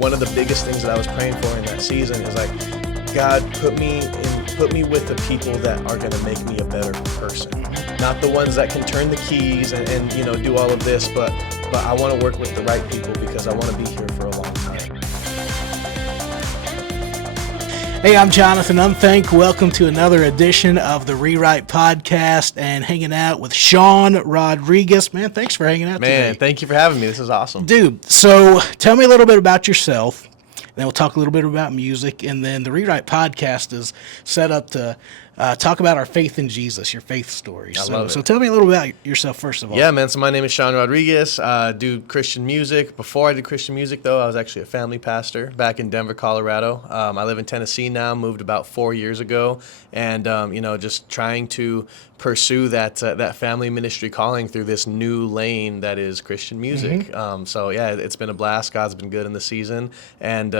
One of the biggest things that I was praying for in that season is like, God, put me with the people that are going to make me a better person. Not the ones that can turn the keys and do all of this, but I want to work with the right people because I want to be here for a long time. Hey, I'm Jonathan Unthank. Welcome to another edition of the Rewrite Podcast and hanging out with Sean Rodriguez. Man, thanks for hanging out today. Man, thank you for having me. This is awesome. Dude, so tell me a little bit about yourself, then we'll talk a little bit about music, and then the Rewrite Podcast is set up to talk about our faith in Jesus, your faith story. I love it. So tell me a little about yourself first of all. Yeah, man. So my name is Sean Rodriguez. I do Christian music. Before I did Christian music, though, I was actually a family pastor back in Denver, Colorado. I live in Tennessee now, moved about 4 years ago, and just trying to pursue that family ministry calling through this new lane that is Christian music. So yeah, it's been a blast. God's been good in the season, and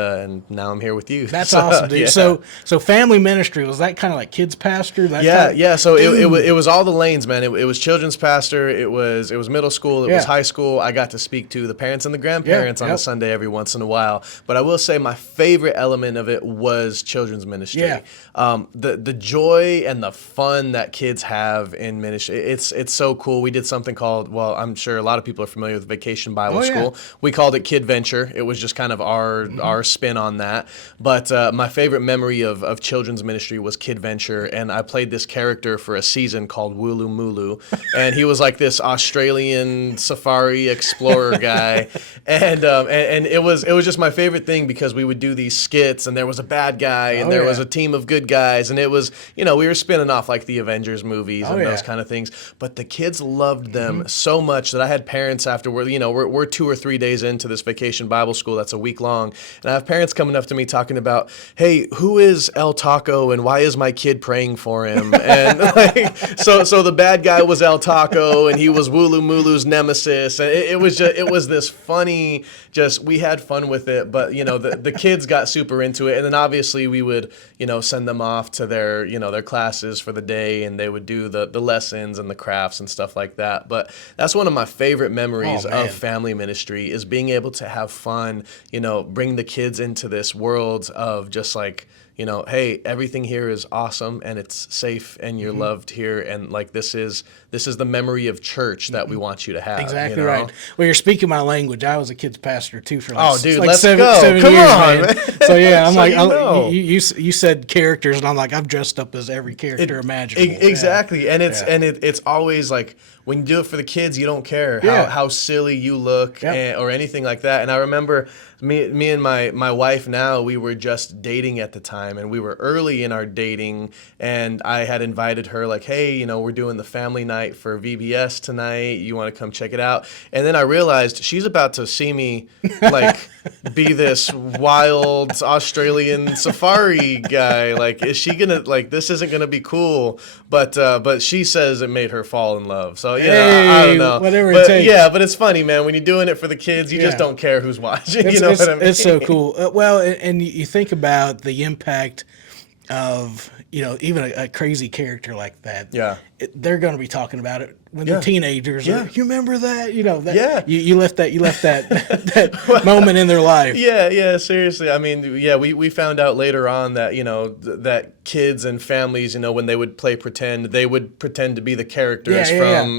now I'm here with you. That's awesome, dude. Yeah. So family ministry, was that kind of like kids pastor? Yeah. So it was all the lanes, man. It was children's pastor. It was middle school. It was high school. I got to speak to the parents and the grandparents on a Sunday every once in a while. But I will say my favorite element of it was children's ministry. Yeah. The joy and the fun that kids have in ministry, it's so cool. We did something called, well, I'm sure a lot of people are familiar with Vacation Bible School. We called it Kid Venture. It was just kind of our spin on that. But my favorite memory of children's ministry was Kid Venture, and I played this character for a season called Wooloo Mooloo, and he was like this Australian safari explorer guy, and it was just my favorite thing because we would do these skits, and there was a bad guy, and there was a team of good guys, and it was, we were spinning off like the Avengers movies and those kind of things, but the kids loved them so much that I had parents afterward, we're 2 or 3 days into this Vacation Bible School that's a week long, and I have parents coming up to me talking about, hey, who is El Taco and why is my kid praying for him? And so the bad guy was El Taco and he was Wooloo Mooloo's nemesis, and it was this funny, we had fun with it, but the kids got super into it, and then obviously we would send them off to their classes for the day, and they would do the lessons and the crafts and stuff like that. But that's one of my favorite memories of family ministry, is being able to have fun, bring the kids into this world of just like, hey, everything here is awesome and it's safe and you're loved here, and like this is the memory of church that we want you to have. Exactly right. Well, you're speaking my language. I was a kid's pastor too for let's go. 7 Come years, on, man. man. So yeah, I'm So you said characters, and I'm like, I've dressed up as every character imaginable. Exactly, and it's always like, when you do it for the kids, you don't care how silly you look or anything like that. And I remember me and my wife now, we were just dating at the time, and we were early in our dating, and I had invited her like, hey, we're doing the family night for VBS tonight. You want to come check it out? And then I realized she's about to see me like be this wild Australian safari guy. Like, is she gonna, like, this isn't gonna be cool? But she says it made her fall in love. So I don't know. Whatever it takes. Yeah, but it's funny, man. When you're doing it for the kids, you just don't care who's watching. What I mean? It's so cool. Well, and you think about the impact of even a crazy character like that. Yeah. They're going to be talking about it when they're teenagers. Yeah. You remember that? Yeah. You left that moment in their life. Yeah, seriously. I mean, we found out later on that, that kids and families, when they would play pretend, they would pretend to be the characters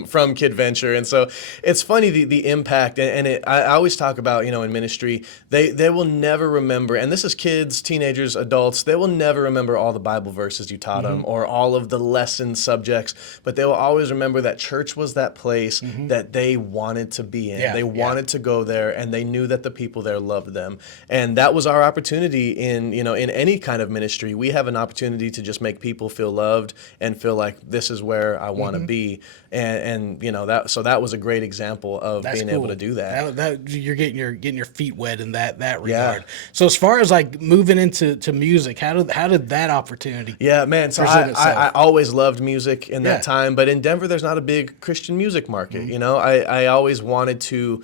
from Kid Venture. And so it's funny, the impact, and I always talk about, in ministry, they will never remember, and this is kids, teenagers, adults, they will never remember all the Bible verses you taught them or all of the lesson subjects, but they will always remember that church was that place that they wanted to be in. They wanted to go there, and they knew that the people there loved them. And that was our opportunity in any kind of ministry. We have an opportunity to just make people feel loved and feel like this is where I want to be. And that was a great example of being able to do that. That you're getting your feet wet in that regard. So as far as like moving into music, how did that opportunity? Yeah, man. So I always loved music in that time, but in Denver there's not a big big Christian music market. You know, I always wanted to,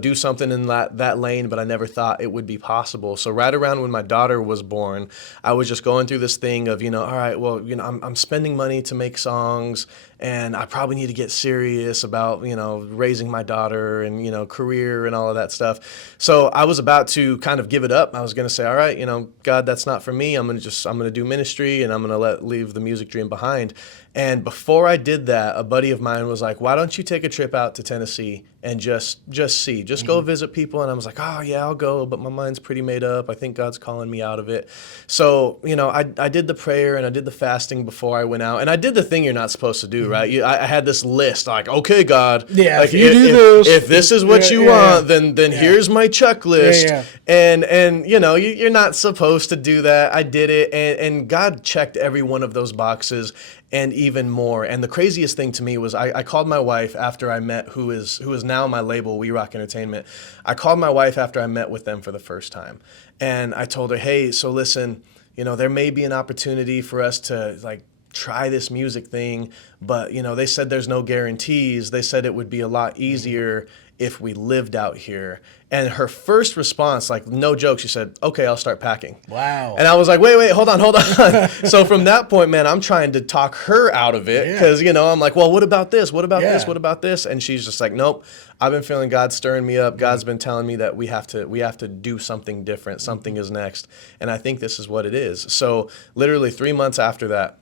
do something in that lane, but I never thought it would be possible. So right around when my daughter was born, I was just going through this thing of, all right, well, I'm spending money to make songs, and I probably need to get serious about, raising my daughter and, career and all of that stuff. So I was about to kind of give it up. I was going to say, all right, God, that's not for me. I'm going to do ministry, and I'm going to leave the music dream behind. And before I did that, a buddy of mine was like, why don't you take a trip out to Tennessee and just go visit people? And I was like, oh yeah, I'll go, but my mind's pretty made up. I think God's calling me out of it. So, I did the prayer and I did the fasting before I went out, and I did the thing you're not supposed to do, right? I had this list like, okay, God, yeah, like, if this is what you want, then here's my checklist. And you're not supposed to do that. I did it, and God checked every one of those boxes and even more. And the craziest thing to me was I called my wife after I met who is now my label, We Rock Entertainment. I called my wife after I met with them for the first time. And I told her, hey, so listen, there may be an opportunity for us to try this music thing, but they said there's no guarantees. They said it would be a lot easier if we lived out here. And her first response, no joke, she said, okay, I'll start packing. Wow. And I was like, wait, hold on. So from that point, man, I'm trying to talk her out of it because, I'm like, well, what about this? What about this? What about this? And she's just like, nope, I've been feeling God stirring me up. God's been telling me that we have to do something different. Something is next. And I think this is what it is. So literally 3 months after that,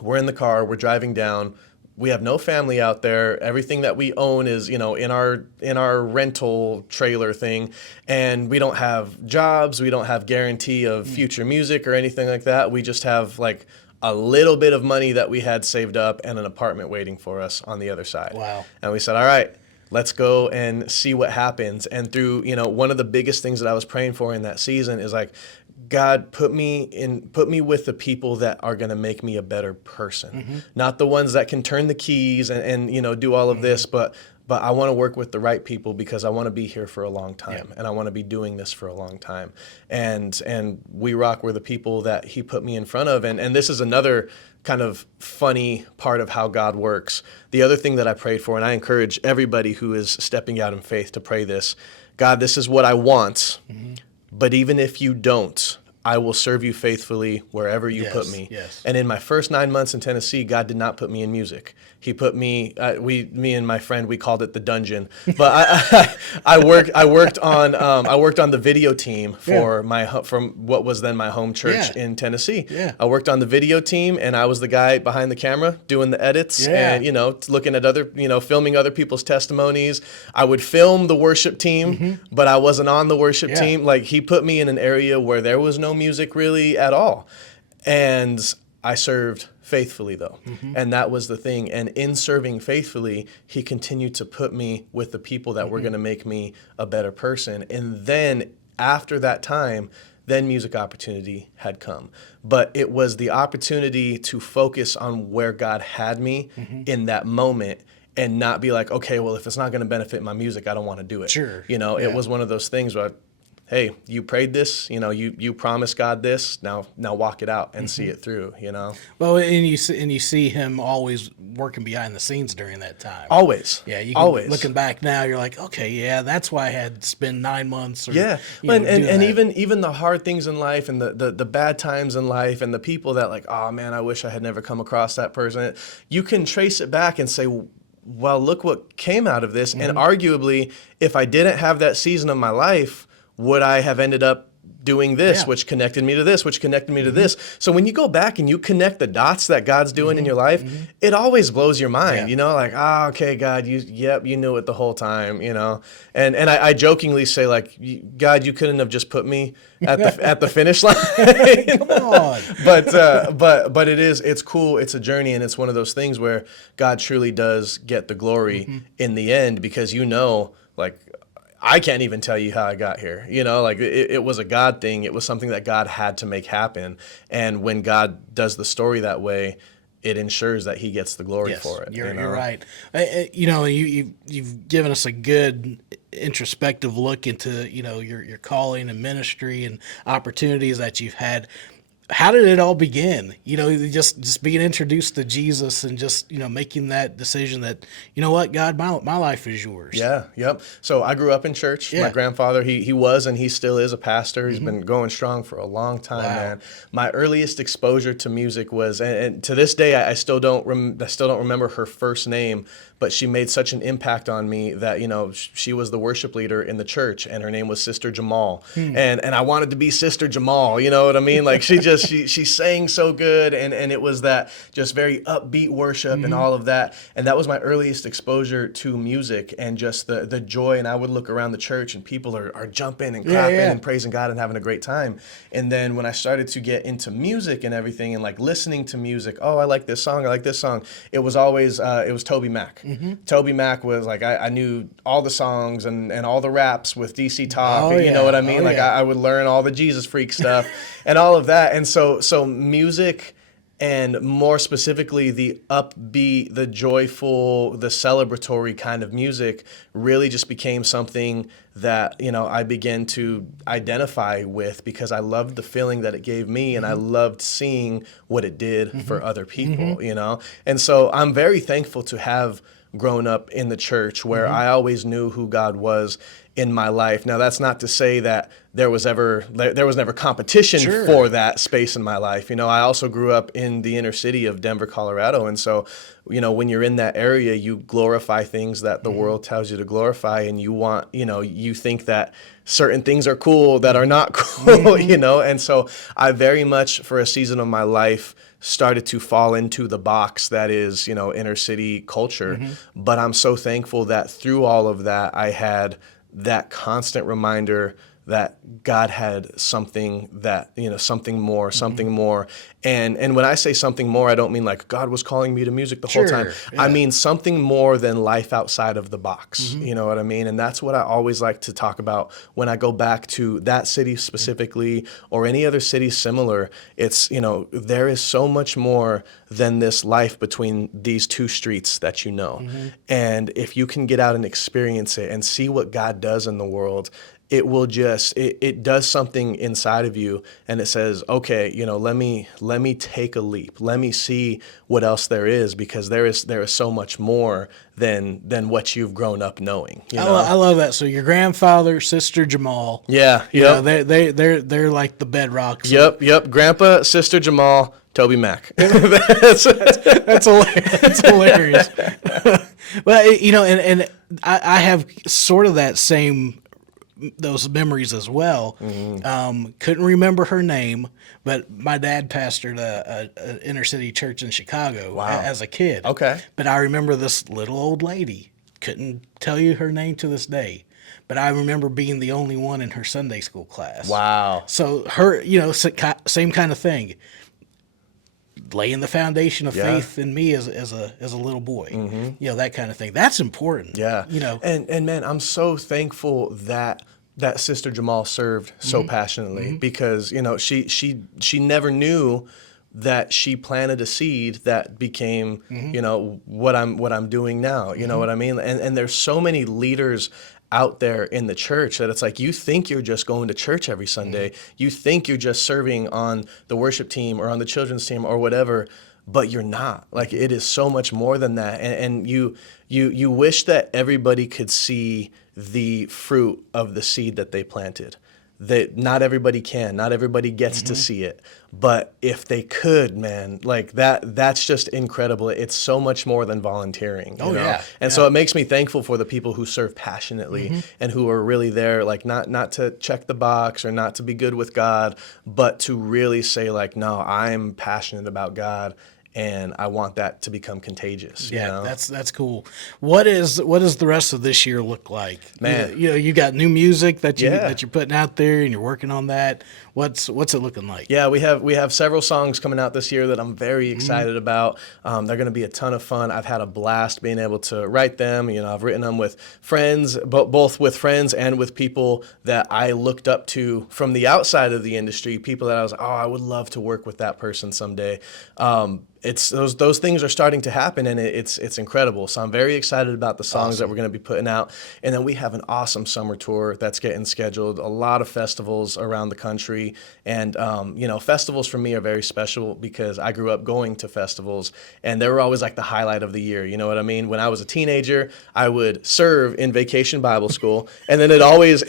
we're in the car, we're driving down. We have no family out there. Everything that we own is, in our rental trailer thing, and we don't have jobs. We don't have guarantee of future music or anything like that. We just have a little bit of money that we had saved up and an apartment waiting for us on the other side. Wow. And we said, all right, let's go and see what happens. And through, one of the biggest things that I was praying for in that season is God, put me with the people that are going to make me a better person, not the ones that can turn the keys and do all of this, but I want to work with the right people because I want to be here for a long time and I want to be doing this for a long time. And We Rock were the people that he put me in front of. And this is another kind of funny part of how God works. The other thing that I prayed for, and I encourage everybody who is stepping out in faith to pray this: God, this is what I want. But even if you don't, I will serve you faithfully wherever you put me. Yes. And in my first 9 months in Tennessee, God did not put me in music. He put me, me and my friend, we called it the dungeon. But I worked on the video team for from what was then my home church in Tennessee. Yeah. I worked on the video team, and I was the guy behind the camera doing the edits and looking at other, filming other people's testimonies. I would film the worship team, but I wasn't on the worship team. He put me in an area where there was no music really at all, and I served faithfully though. And that was the thing. And in serving faithfully, he continued to put me with the people that were going to make me a better person. And then after that time, then music opportunity had come. But it was the opportunity to focus on where God had me in that moment and not be like, okay, well, if it's not going to benefit my music, I don't want to do it. Sure. It was one of those things where hey, you prayed this, you promised God this, now walk it out and see it through, Well, and you see him always working behind the scenes during that time. Always. Yeah, always. Looking back now, you're like, okay, yeah, that's why I had to spend 9 months. Or, and even the hard things in life and the bad times in life and the people that oh man, I wish I had never come across that person. You can trace it back and say, well, look what came out of this. And arguably, if I didn't have that season of my life, would I have ended up doing this, which connected me to this, which connected me to this? So when you go back and you connect the dots that God's doing in your life, it always blows your mind, okay, God, you knew it the whole time, And I jokingly say, God, you couldn't have just put me at the finish line. Come on. But it's cool, it's a journey, and it's one of those things where God truly does get the glory in the end, because I can't even tell you how I got here. It was a God thing. It was something that God had to make happen. And when God does the story that way, it ensures that he gets the glory for it. You're right. You've given us a good introspective look into, your calling and ministry and opportunities that you've had. how did it all begin? Just being introduced to Jesus and just, making that decision that, you know what, God, my life is yours. Yeah, yep. So I grew up in church. Yeah. My grandfather, he was and he still is a pastor. He's been going strong for a long time, Wow. man. My earliest exposure to music was, and to this day, I still don't remember her first name, but she made such an impact on me that, she was the worship leader in the church, and her name was Sister Jamal, and I wanted to be Sister Jamal. You know what I mean? Like she sang so good, and it was that just very upbeat worship and all of that, and that was my earliest exposure to music and just the joy. And I would look around the church and people are jumping and clapping and praising God and having a great time. And then when I started to get into music and everything and like listening to music, oh, I like this song, I like this song. It was always it was Toby Mac. Toby Mac was like I knew all the songs and all the raps with DC Talk. Oh, You know what I yeah. mean? Oh, Like yeah. I would learn all the Jesus Freak stuff and all of that. And so music, and more specifically the upbeat, the joyful, the celebratory kind of music really just became something that, I began to identify with because I loved the feeling that it gave me and I loved seeing what it did for other people, And so I'm very thankful to have grown up in the church where I always knew who God was in my life. Now, that's not to say that there was never competition Sure. for that space in my life. I also grew up in the inner city of Denver, Colorado. And so, when you're in that area, you glorify things that the world tells you to glorify, and you think that certain things are cool that are not cool, And so I very much, for a season of my life, started to fall into the box that is, inner city culture. But I'm so thankful that through all of that, I had that constant reminder that God had something that, something more. And when I say something more, I don't mean like God was calling me to music the whole time. Yeah. I mean something more than life outside of the box. You know what I mean? And that's what I always like to talk about when I go back to that city specifically or any other city similar. It's, there is so much more than this life between these two streets that And if you can get out and experience it and see what God does in the world, it will just it does something inside of you, and it says, okay, let me take a leap, let me see what else there is, because there is so much more than what you've grown up knowing. I love that. So your grandfather, Sister Jamal, Yeah, they're like the bedrock. So Yep. Grandpa, Sister Jamal, Toby Mac. that's hilarious. That's hilarious. But and I have sort of that same those memories as well. Couldn't remember her name, but my dad pastored a inner city church in Chicago as a kid. Okay. But I remember this little old lady. Couldn't tell you her name to this day. But I remember being the only one in her Sunday school class. Wow. So her, same kind of thing. Laying the foundation of faith in me as a little boy, that kind of thing. That's important. Yeah. And man, I'm so thankful that Sister Jamal served so passionately because, she never knew that she planted a seed that became, what I'm doing now. You know what I mean? And there's so many leaders out there in the church that it's like, you think you're just going to church every Sunday. You think you're just serving on the worship team or on the children's team or whatever, but you're not. Like, it is so much more than that. And you wish that everybody could see the fruit of the seed that they planted. That not everybody can, not everybody gets to see it. But if they could, man, like that's just incredible. It's so much more than volunteering. You know? Yeah. And so it makes me thankful for the people who serve passionately and who are really there, like not to check the box or not to be good with God, but to really say like, no, I'm passionate about God. And I want that to become contagious. Yeah, that's cool. What does the rest of this year look like? Man. You got new music that you're putting out there, and you're working on that. What's it looking like? Yeah, we have several songs coming out this year that I'm very excited about. They're going to be a ton of fun. I've had a blast being able to write them. I've written them with friends, both with friends and with people that I looked up to from the outside of the industry. People that I was like, oh, I would love to work with that person someday. it's those things are starting to happen, and it's incredible. So I'm very excited about the songs that we're going to be putting out, and then we have an awesome summer tour that's getting scheduled. A lot of festivals around the country, and festivals for me are very special because I grew up going to festivals, and they were always like the highlight of the year. You know what I mean? When I was a teenager, I would serve in Vacation Bible School, and then it always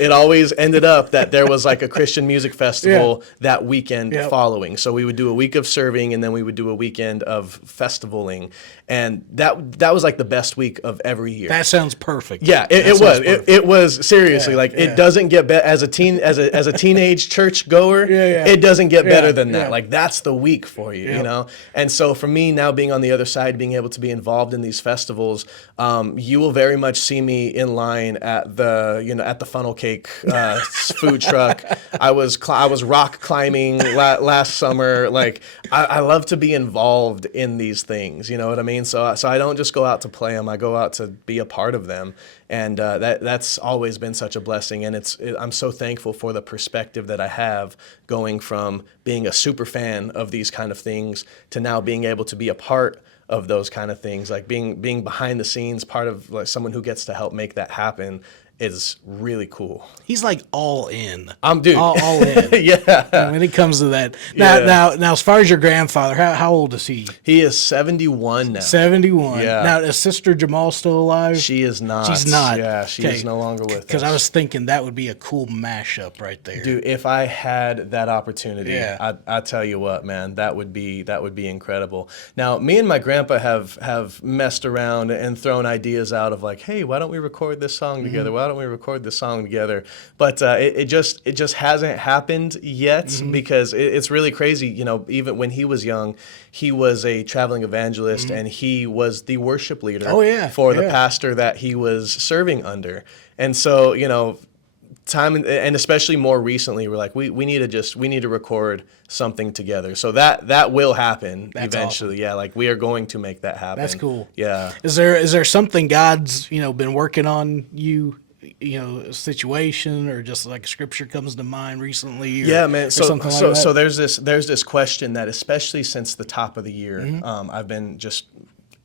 ended up that there was like a Christian music festival that weekend following. So we would do a week of serving, and then we would do a weekend of festivaling, and that was like the best week of every year. That sounds perfect. Yeah, it was. It was seriously it doesn't get better as a teenage church goer. It doesn't get better than that. Like that's the week for you, you know. And so for me now, being on the other side, being able to be involved in these festivals, you will very much see me in line at the funnel cake food truck. I was rock climbing last summer. Like I love to be involved in these things. You know what I mean? So I don't just go out to play them. I go out to be a part of them. And that's always been such a blessing. And I'm so thankful for the perspective that I have going from being a super fan of these kind of things to now being able to be a part of those kind of things, like being behind the scenes, part of like someone who gets to help make that happen is really cool. He's like all in. I'm dude. All in. Yeah. When it comes to that. Now, as far as your grandfather, how old is he? He is 71 now. 71. Yeah. Now, is Sister Jamal still alive? She is not. She's not. Yeah, she is no longer with us. Because I was thinking that would be a cool mashup right there. Dude, if I had that opportunity, I tell you what, man, that would be incredible. Now, me and my grandpa have messed around and thrown ideas out of like, hey, why don't we record this song together? Why don't we record this song together? But it just hasn't happened yet because it's really crazy. You know, even when he was young, he was a traveling evangelist and he was the worship leader for the pastor that he was serving under. And so, you know, time and especially more recently, we're like, we need to record something together. So that will happen eventually. Awesome. Yeah, like we are going to make that happen. That's cool. Yeah. Is there something God's been working on you? A situation or just like scripture comes to mind recently? Man. So there's this question that especially since the top of the year, I've been just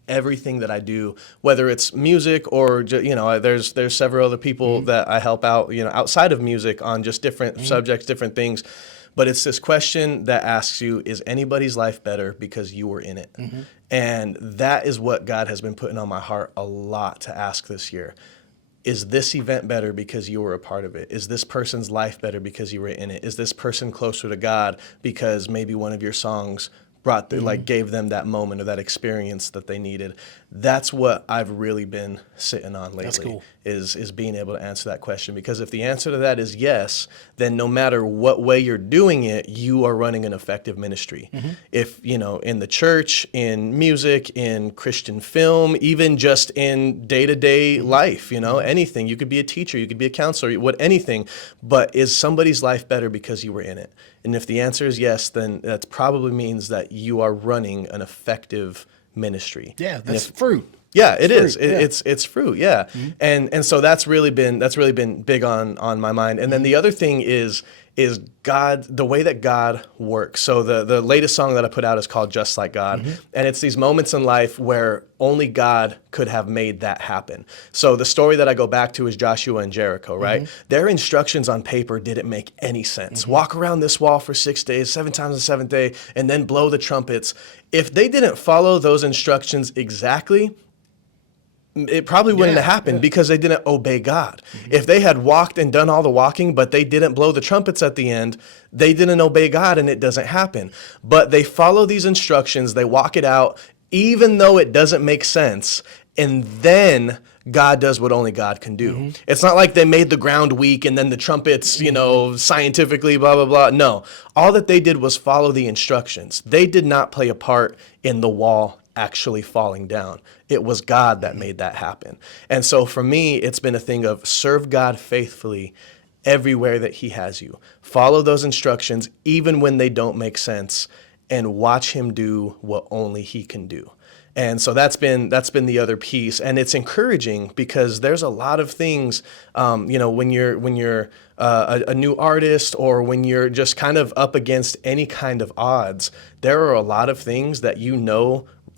everything that I do, whether it's music or there's several other people that I help out, outside of music on just different subjects, different things. But it's this question that asks you, is anybody's life better because you were in it? And that is what God has been putting on my heart a lot to ask this year. Is this event better because you were a part of it? Is this person's life better because you were in it? Is this person closer to God because maybe one of your songs gave them that moment or that experience that they needed? That's what I've really been sitting on lately. That's cool. Is being able to answer that question, because if the answer to that is yes, then no matter what way you're doing it, you are running an effective ministry. If in the church, in music, in Christian film, even just in day-to-day life, anything. You could be a teacher, you could be a counselor, anything. But is somebody's life better because you were in it? And if the answer is yes, then that probably means that you are running an effective ministry. Yeah, that's fruit. Yeah, it is. It's fruit. Yeah, and so that's really been big on my mind. And then the other thing is God, the way that God works. So the latest song that I put out is called Just Like God. And it's these moments in life where only God could have made that happen. So the story that I go back to is Joshua and Jericho, right? Their instructions on paper didn't make any sense. Walk around this wall for 6 days, 7 times the seventh day, and then blow the trumpets. If they didn't follow those instructions exactly, it probably wouldn't have happened because they didn't obey God. If they had walked and done all the walking, but they didn't blow the trumpets at the end, they didn't obey God and it doesn't happen. But they follow these instructions, they walk it out, even though it doesn't make sense, and then God does what only God can do. It's not like they made the ground weak and then the trumpets, scientifically, blah, blah, blah. No, all that they did was follow the instructions. They did not play a part in the wall actually falling down. It was God that made that happen. And so for me, it's been a thing of serve God faithfully everywhere that he has you. Follow those instructions even when they don't make sense, and watch him do what only he can do. And so that's been the other piece, and it's encouraging because there's a lot of things, when you're a new artist, or when you're just kind of up against any kind of odds, there are a lot of things that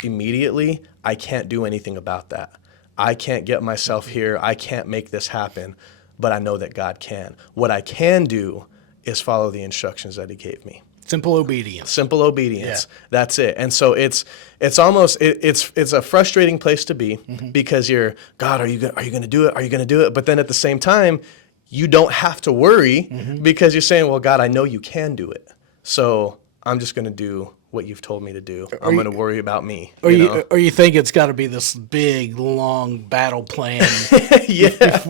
immediately, I can't do anything about that. I can't get myself here. I can't make this happen, but I know that God can. What I can do is follow the instructions that He gave me. Simple obedience. Simple obedience. Yeah. That's it. And so it's a frustrating place to be, because you're, God, are you going to do it? Are you going to do it? But then at the same time, you don't have to worry, because you're saying, well, God, I know you can do it. So I'm just going to do what you've told me to do. I'm going to worry about me. Or you think it's got to be this big, long battle plan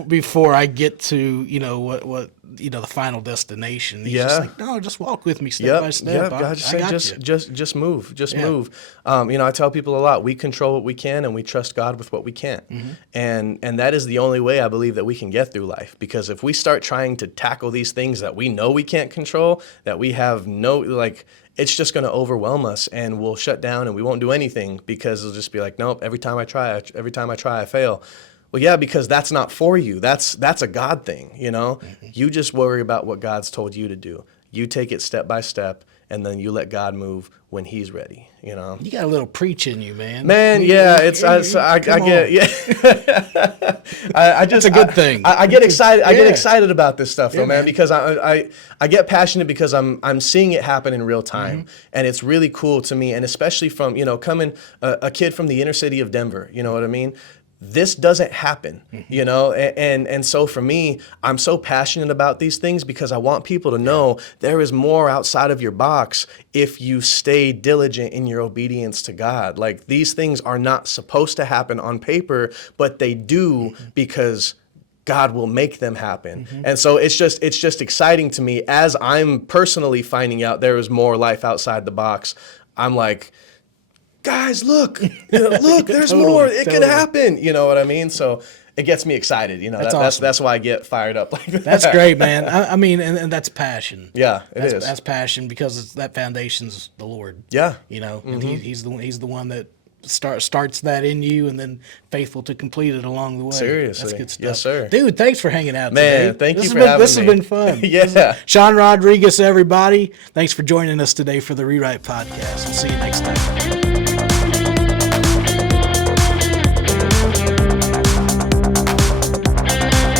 before I get to, what the final destination. He's just like, no, just walk with me step by step. God just move. Move. I tell people a lot, we control what we can, and we trust God with what we can't. And that is the only way I believe that we can get through life. Because if we start trying to tackle these things that we know we can't control, that we have it's just going to overwhelm us, and we'll shut down and we won't do anything, because it'll just be like, nope, every time I try, I fail. Well, yeah, because that's not for you. That's a God thing, You just worry about what God's told you to do. You take it step by step, and then you let God move when He's ready, You got a little preach in you, man. Yeah, I get, yeah. I just, it's a good thing. I get excited. I get excited about this stuff, though, man, because I get passionate, because I'm seeing it happen in real time, and it's really cool to me, and especially from coming a kid from the inner city of Denver. You know what I mean? This doesn't happen, and so for me, I'm so passionate about these things, because I want people to know there is more outside of your box if you stay diligent in your obedience to God. Like, these things are not supposed to happen on paper, but they do, because God will make them happen. And so it's just exciting to me, as I'm personally finding out there is more life outside the box. I'm like, guys, look, there's more. It could happen. You know what I mean? So it gets me excited. That's awesome. That's why I get fired up like that. That's great, man. I mean, and that's passion. Yeah, it is. That's passion, because that foundation's the Lord. Yeah. And He's the one that starts that in you, and then faithful to complete it along the way. Seriously. That's good stuff. Yes, sir. Dude, thanks for hanging out today. Man, thank you for having me. This has been fun. Yeah. Sean Rodriguez, everybody. Thanks for joining us today for the Rewrite Podcast. We'll see you next time.